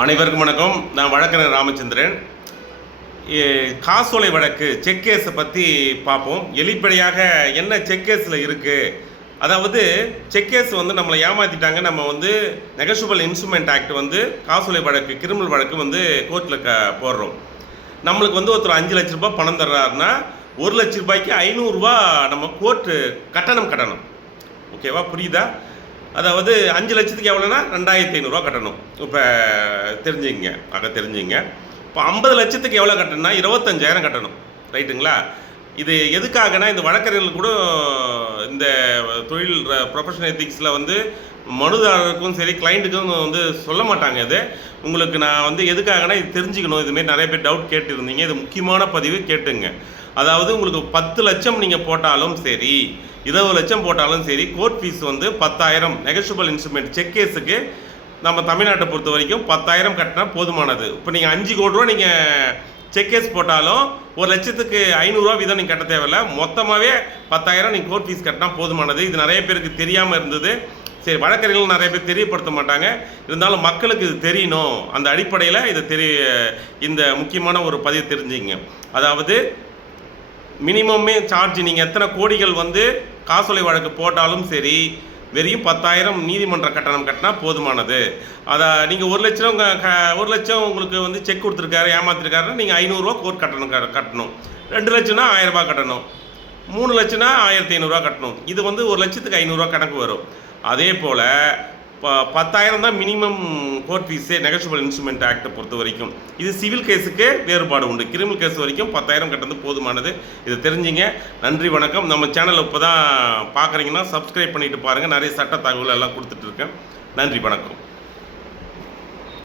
அனைவருக்கும் வணக்கம். நான் வழக்கறிஞர் ராமச்சந்திரன். காசோலை வழக்கு செக் கேஸை பற்றி பார்ப்போம். எளிப்படையாக என்ன செக் கேஸில் இருக்குது, அதாவது செக் கேஸ் நம்மளை ஏமாற்றிட்டாங்க. நம்ம நெகஷியபிள் இன்ஸ்ட்ருமெண்ட் ஆக்ட் காசோலை வழக்கு கிரிமினல் வழக்கு கோர்ட்டில் போடுறோம். நம்மளுக்கு ஒருத்தர் 5 லட்ச ரூபாய் பணம் தர்றாருன்னா 1 லட்ச ரூபாய்க்கு 500 ரூபா நம்ம கோர்ட்டு கட்டணும். ஓகேவா, புரியுதா? அதாவது 5 லட்சத்துக்கு எவ்வளோனா 2500 கட்டணும். இப்போ தெரிஞ்சுங்க. இப்போ 50 லட்சத்துக்கு எவ்வளோ கட்டணும்னா 25,000 கட்டணும். ரைட்டுங்களா? இது எதுக்காகனா, இந்த வழக்கறிஞர்கள் கூட இந்த தொழில் ப்ரொஃபஷனல் எத்திக்ஸில் மனுதாரருக்கும் சரி கிளைண்ட்டுக்கும் சொல்ல மாட்டாங்க. இது உங்களுக்கு நான் எதுக்காகனா இது தெரிஞ்சுக்கணும். இதுமாரி நிறைய பேர் டவுட் கேட்டுருந்தீங்க. இது முக்கியமான பதிவு, கேட்டுங்க. அதாவது உங்களுக்கு 10 லட்சம் நீங்கள் போட்டாலும் சரி, 20 லட்சம் போட்டாலும் சரி, court fees 10,000 negotiable instrument check கேஸுக்கு நம்ம தமிழ்நாட்டை பொறுத்த வரைக்கும் 10,000 கட்டினா போதுமானது. இப்போ நீங்கள் 5 கோடி ரூபா நீங்கள் செக் கேஸ் போட்டாலும் 1 லட்சத்துக்கு 500 ரூபா வீதம் நீங்கள் கட்ட தேவையில்லை. மொத்தமாகவே 10,000 நீங்கள் கோர்ட் ஃபீஸ் கட்டினா போதுமானது. இது நிறைய பேருக்கு தெரியாமல் இருந்தது. சரி, வழக்கறிஞர்கள் நிறைய பேர் தெரியப்படுத்த மாட்டாங்க. இருந்தாலும் மக்களுக்கு இது தெரியணும். அந்த அடிப்படையில் இந்த முக்கியமான ஒரு பதிவு தெரிஞ்சுங்க. அதாவது மினிமமே சார்ஜ் நீங்கள் எத்தனை கோடிகள் காசோலை வழக்கு போட்டாலும் சரி, வெறும் 10,000 நீதிமன்ற கட்டணம் கட்டினா போதுமானது. அதை நீங்கள் 1 லட்சம் உங்களுக்கு செக் கொடுத்துருக்காரு, ஏமாத்திருக்காருன்னா நீங்கள் 500 ரூபா கோர்ட் கட்டணும். 2 லட்சம்னா 1000 ரூபா கட்டணும். 3 லட்சம்னா 1500 ரூபா கட்டணும். இது 1 லட்சத்துக்கு 500 ரூபா கணக்கு வரும். அதே போல் 10,000 தான் மினிமம் கோர்ட் ஃபீஸே நெகஷியபிள் இன்ஸ்ட்ருமெண்ட் ஆக்டை பொறுத்த வரைக்கும். இது சிவில் கேஸுக்கு வேறுபாடு உண்டு. கிரிமினல் கேஸ் வரைக்கும் 10,000 கட்டது போதுமானது. இதை தெரிஞ்சுங்க. நன்றி, வணக்கம். நம்ம சேனலை இப்போ தான் பார்க்குறீங்கன்னா சப்ஸ்கிரைப் பண்ணிட்டு பாருங்கள். நிறைய சட்ட தகவல் எல்லாம் கொடுத்துட்ருக்கேன். நன்றி, வணக்கம்.